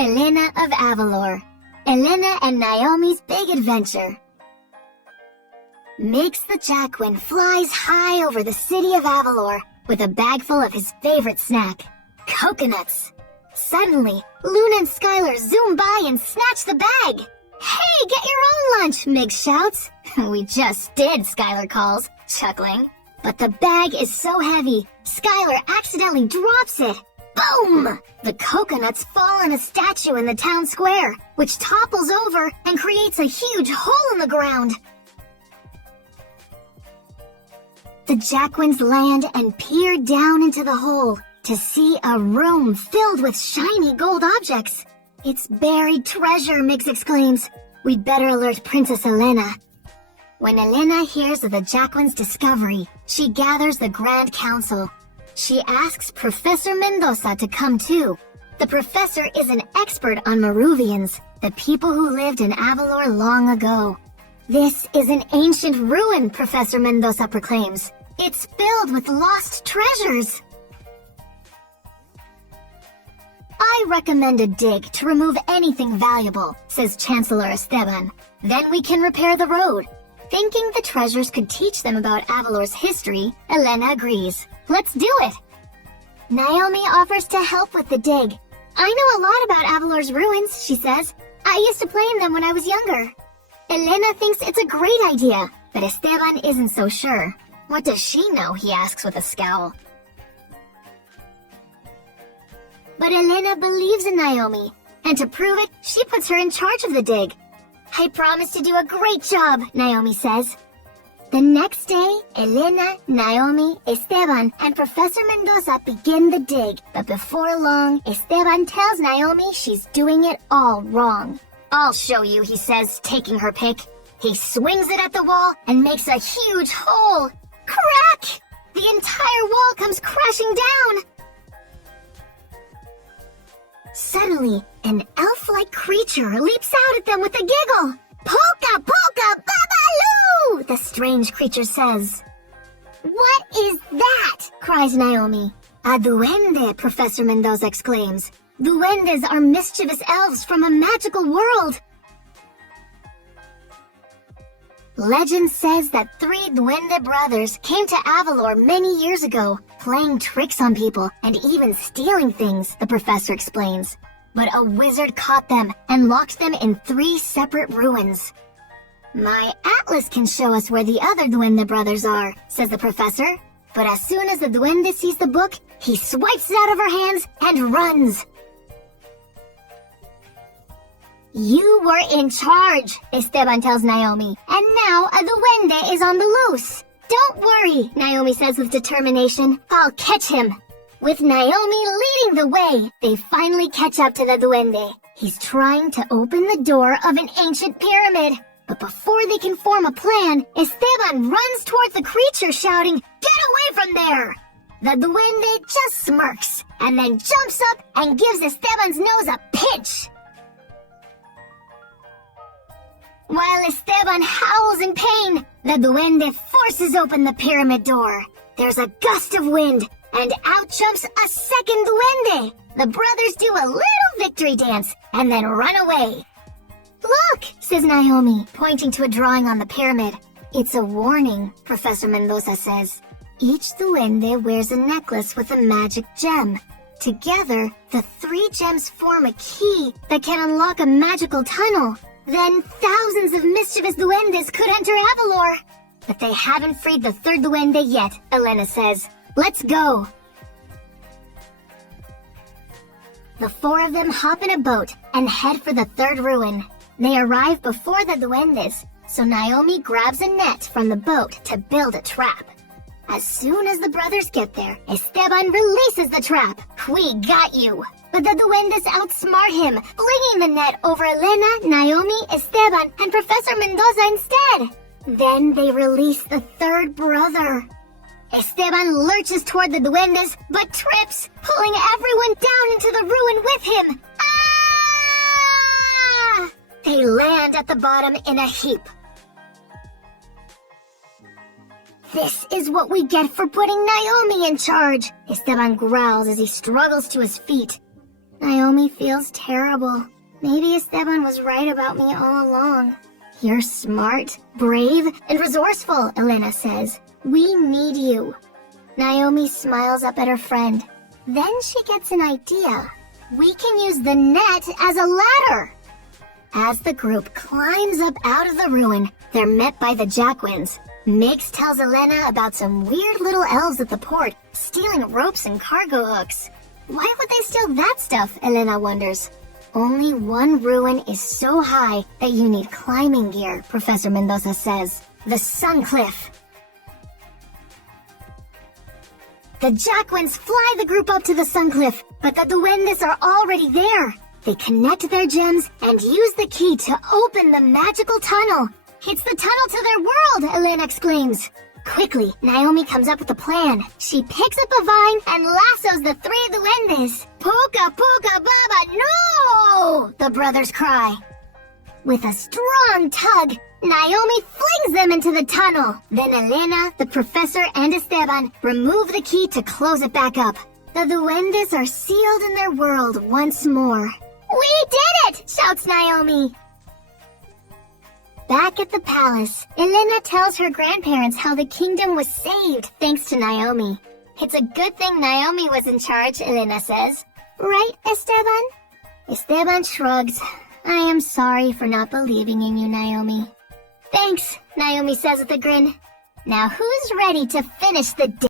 Elena of Avalor. Elena and Naomi's Big Adventure. Mix the Jacquin flies high over the city of Avalor with a bag full of his favorite snack, coconuts. Suddenly, Luna and Skylar zoom by and snatch the bag. "Hey, get your own lunch," Mig shouts. "We just did," Skylar calls, chuckling. But the bag is so heavy, Skylar accidentally drops it. Boom! The coconuts fall on a statue in the town square, which topples over and creates a huge hole in the ground. The Jacquins land and peer down into the hole to see a room filled with shiny gold objects. "It's buried treasure," Mix exclaims. "We'd better alert Princess Elena." When Elena hears of the Jacquin's discovery, she gathers the Grand Council. She asks Professor Mendoza to come too. The professor is an expert on Maruvians, the people who lived in Avalor long ago. "This is an ancient ruin," Professor Mendoza proclaims. "It's filled with lost treasures." "I recommend a dig to remove anything valuable," says Chancellor Esteban. "Then we can repair the road." Thinking the treasures could teach them about Avalor's history, Elena agrees. "Let's do it." Naomi offers to help with the dig. "I know a lot about Avalor's ruins," she says. "I used to play in them when I was younger." Elena thinks it's a great idea, but Esteban isn't so sure. "What does she know?" he asks with a scowl. But Elena believes in Naomi, and to prove it, she puts her in charge of the dig. "I promise to do a great job," Naomi says. The next day, Elena, Naomi, Esteban, and Professor Mendoza begin the dig, but before long, Esteban tells Naomi she's doing it all wrong. "I'll show you," he says, taking her pick. He swings it at the wall and makes a huge hole. Crack! The entire wall comes crashing down. Suddenly, an elf-like creature leaps out at them with a giggle. "Polka, polka, babaloo!" the strange creature says. "What is that?" cries Naomi. "A duende," Professor Mendoza exclaims. "Duendes are mischievous elves from a magical world." Legend says that 3 duende brothers came to Avalor many years ago, playing tricks on people and even stealing things, the professor explains. But a wizard caught them and locked them in 3 separate ruins. "My atlas can show us where the other duende brothers are," says the professor. But as soon as the duende sees the book, he swipes it out of her hands and runs. "You were in charge," Esteban tells Naomi, "and now a duende is on the loose." "Don't worry," Naomi says with determination. "I'll catch him." With Naomi leading the way, they finally catch up to the duende. He's trying to open the door of an ancient pyramid. But before they can form a plan, Esteban runs towards the creature shouting, "Get away from there!" The duende just smirks and then jumps up and gives Esteban's nose a pinch. While Esteban howls in pain, the duende forces open the pyramid door. There's a gust of wind, and out jumps a second duende. The brothers do a little victory dance and then run away. "Look," says Naomi, pointing to a drawing on the pyramid. "It's a warning," Professor Mendoza says. "Each duende wears a necklace with a magic gem. Together, the 3 gems form a key that can unlock a magical tunnel. Then thousands of mischievous duendes could enter Avalor." "But they haven't freed the 3rd duende yet," Elena says. "Let's go." The 4 of them hop in a boat and head for the 3rd ruin. They arrive before the duendes, so Naomi grabs a net from the boat to build a trap. As soon as the brothers get there, Esteban releases the trap. "We got you!" But the duendes outsmart him, flinging the net over Elena, Naomi, Esteban, and Professor Mendoza instead. Then they release the 3rd brother. Esteban lurches toward the duendes, but trips, pulling everyone down into the ruin with him. Ah! They land at the bottom in a heap. "This is what we get for putting Naomi in charge," Esteban growls as he struggles to his feet. Naomi feels terrible. Maybe Esteban was right about me all along. You're smart, brave, and resourceful, Elena says. We need you. Naomi smiles up at her friend. Then she gets an idea. We can use the net as a ladder. As the group climbs up out of the ruin, they're met by the Jackwins. Mix tells Elena about some weird little elves at the port, stealing ropes and cargo hooks. Why would they steal that stuff, Elena wonders. Only one ruin is so high that you need climbing gear, Professor Mendoza says. The Sun Cliff. The Jackwins fly the group up to the Sun Cliff, but the Duendes are already there. They connect their gems and use the key to open the magical tunnel. It's the tunnel to their world, Elena exclaims. Quickly, Naomi comes up with a plan. She picks up a vine and lassos the three duendes. Puka puka baba, no! The brothers cry. With a strong tug, Naomi flings them into the tunnel. Then Elena, the professor, and Esteban remove the key to close it back up. The duendes are sealed in their world once more. We did it! Shouts Naomi. Back at the palace, Elena tells her grandparents how the kingdom was saved thanks to Naomi. It's a good thing Naomi was in charge, Elena says. Right, Esteban? Esteban shrugs. I am sorry for not believing in you, Naomi. Thanks, Naomi says with a grin. Now who's ready to finish the day?